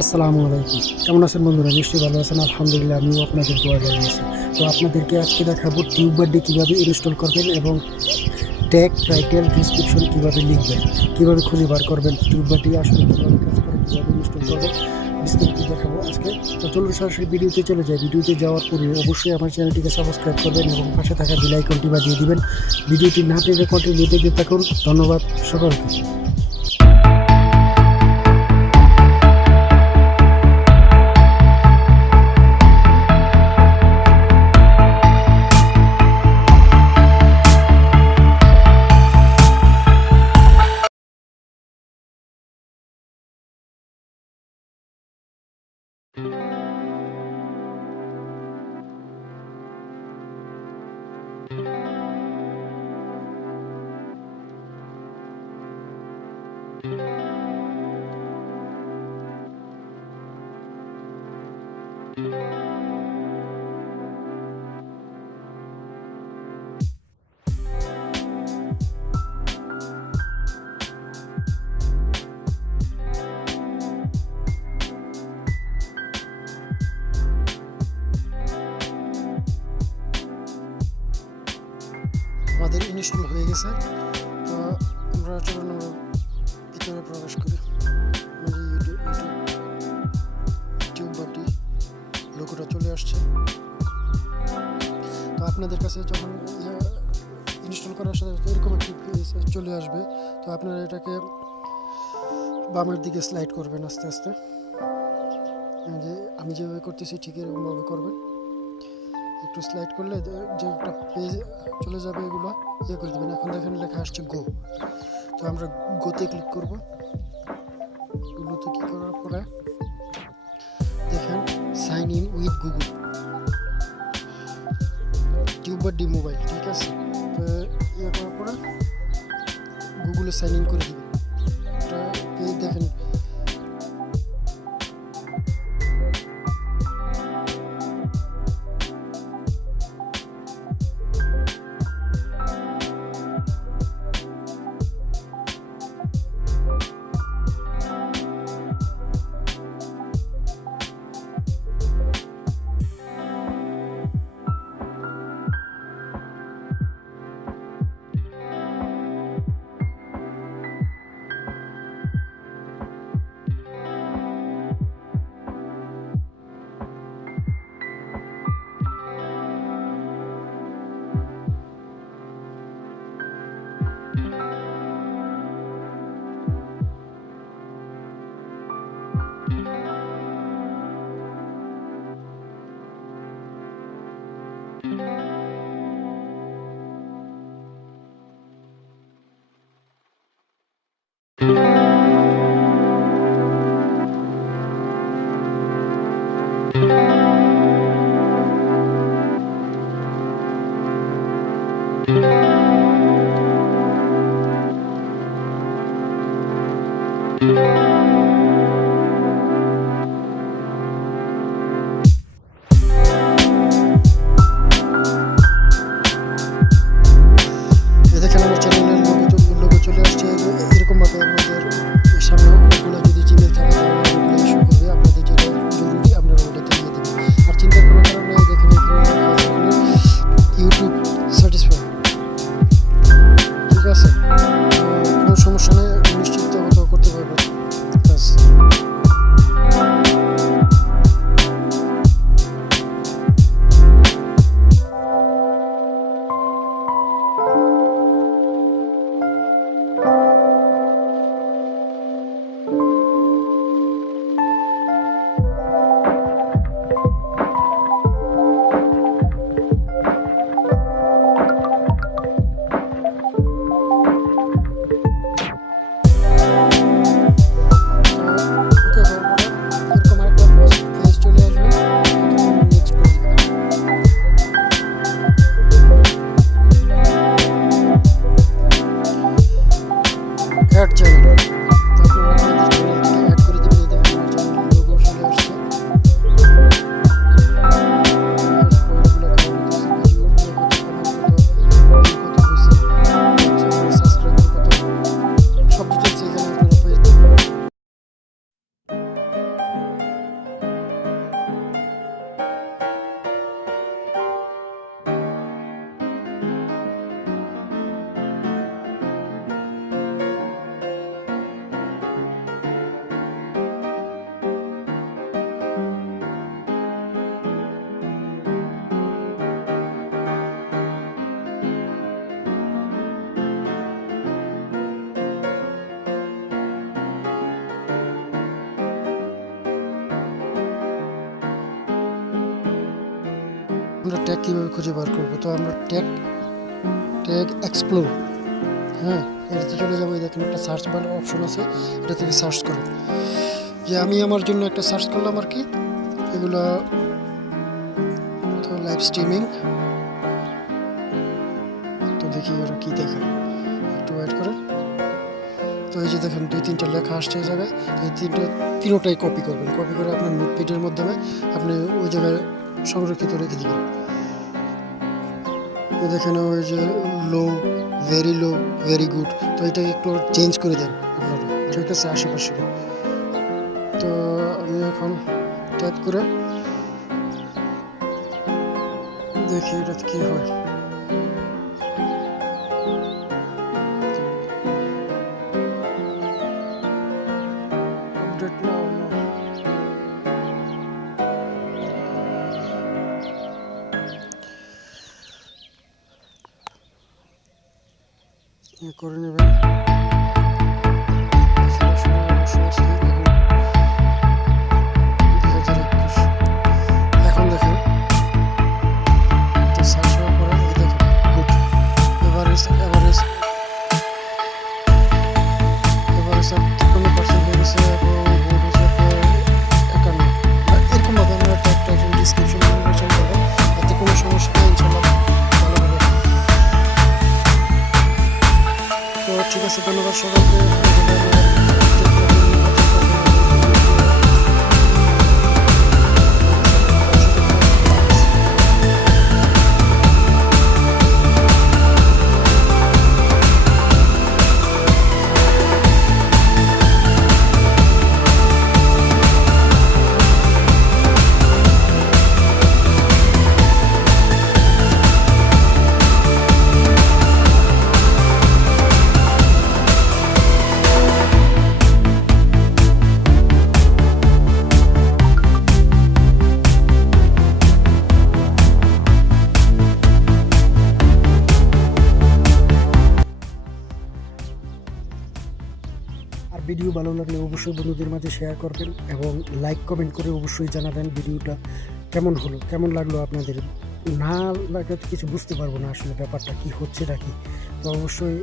আসসালামু আলাইকুম। কেমন আছেন বন্ধুরা? নিশ্চয়ই ভালো আছেন। আলহামদুলিল্লাহ, আমিও আপনাদের দোয়া আছি। তো আপনাদেরকে আজকে দেখাবো টিউববাডি কীভাবে ইনস্টল করবেন এবং ট্যাগ, টাইটেল, ডিসক্রিপশন কীভাবে লিখবেন, কীভাবে খুঁজে বার করবেন, টিউববাডি আসলে কীভাবে কাজ করে, কীভাবে ইনস্টল করবো, বিস্তারিত দেখাবো আজকে। তো চলুন সরাসরি ভিডিওতে চলে যায়। ভিডিওতে যাওয়ার পূর্বে অবশ্যই আমার চ্যানেলটিকে সাবস্ক্রাইব করবেন এবং পাশে থাকা বেল আইকনটি বাজিয়ে দিবেন। ভিডিওটি না টেনে কন্টিনিউ দেখতে থাকুন। ধন্যবাদ সকলকে। আমাদের ইনস্টল হয়ে গেছে। তো আমরা চলুন ভিতরে প্রবেশ করি। টিউববাডি লোগোটা চলে আসছে। তো আপনাদের কাছে যখন ইনস্টল করার সাথে সাথে এরকম একটি পেজ চলে আসবে। তো আপনারা এটাকে বামের দিকে স্লাইড করবেন আস্তে আস্তে। যে আমি যেভাবে করতেছি ঠিক এরকমভাবে করবেন। একটু স্লাইড করলে যে একটা পেজ চলে যাবে, এগুলো করে দেবেন। এখন দেখেন লেখা আসছে গো। তো আমরা গোতে ক্লিক করব। গুলোতে ক্লিক করার পরে দেখেন sign in with Google TubeBuddy mobile, ঠিক আছে। তো করার পরে গুগলে সাইন ইন করে দেবেন। একটা পেজ দেখেন আমরা ট্যাগ কীভাবে খুঁজে বার করবো, তো আমরা ট্যাগ এক্সপ্লোর, হ্যাঁ এটাতে চলে যাবো। দেখেন একটা সার্চ বার অপশন আছে, এটা থেকে সার্চ করো। যে আমি আমার জন্য একটা সার্চ করলাম আর কি, এগুলো তো লাইভ স্ট্রিমিং। তো দেখি ওরা কী দেখায়, একটু ওয়েট করে। তো এই যে দেখেন 2-3টা লেখা আসছে এই জায়গায়। এই তিনোটাই কপি করবেন, কপি করে আপনার নোটপ্যাডের মাধ্যমে আপনি ওই জায়গায় সংরক্ষিত রেখে দেবেন। দেখেন ওই যে লো, ভেরি গুড, তো এটাকে একটু চেঞ্জ করে দেন আপনারা, ঠিক আছে, আশেপাশে। তো আমি এখন টাইপ করে দেখি এটাতে কী হয়। আপডেট নাও না, করে নেবেন। এখন দেখেন সার্চ হওয়ার পরে এই দেখেন গুড, এভারেজ 53% হয়ে গেছে এবং বোর্ড হচ্ছে 51। এরকমভাবে আমরা ট্যাগটা ডিসক্রিপশন করবো, এতে কোনো সমস্যা নেই, ইনশাল্লাহ ভালো হবে। তো ঠিক আছে, ধন্যবাদ সবাইকে। আর ভিডিও ভালো লাগলে অবশ্যই বন্ধুদের মাঝে শেয়ার করবেন এবং লাইক কমেন্ট করে অবশ্যই জানাবেন ভিডিওটা কেমন হলো, কেমন লাগলো আপনাদের। না লাগলে তো কিছু বুঝতে পারবো না আসলে ব্যাপারটা কি হচ্ছে নাকি। তো অবশ্যই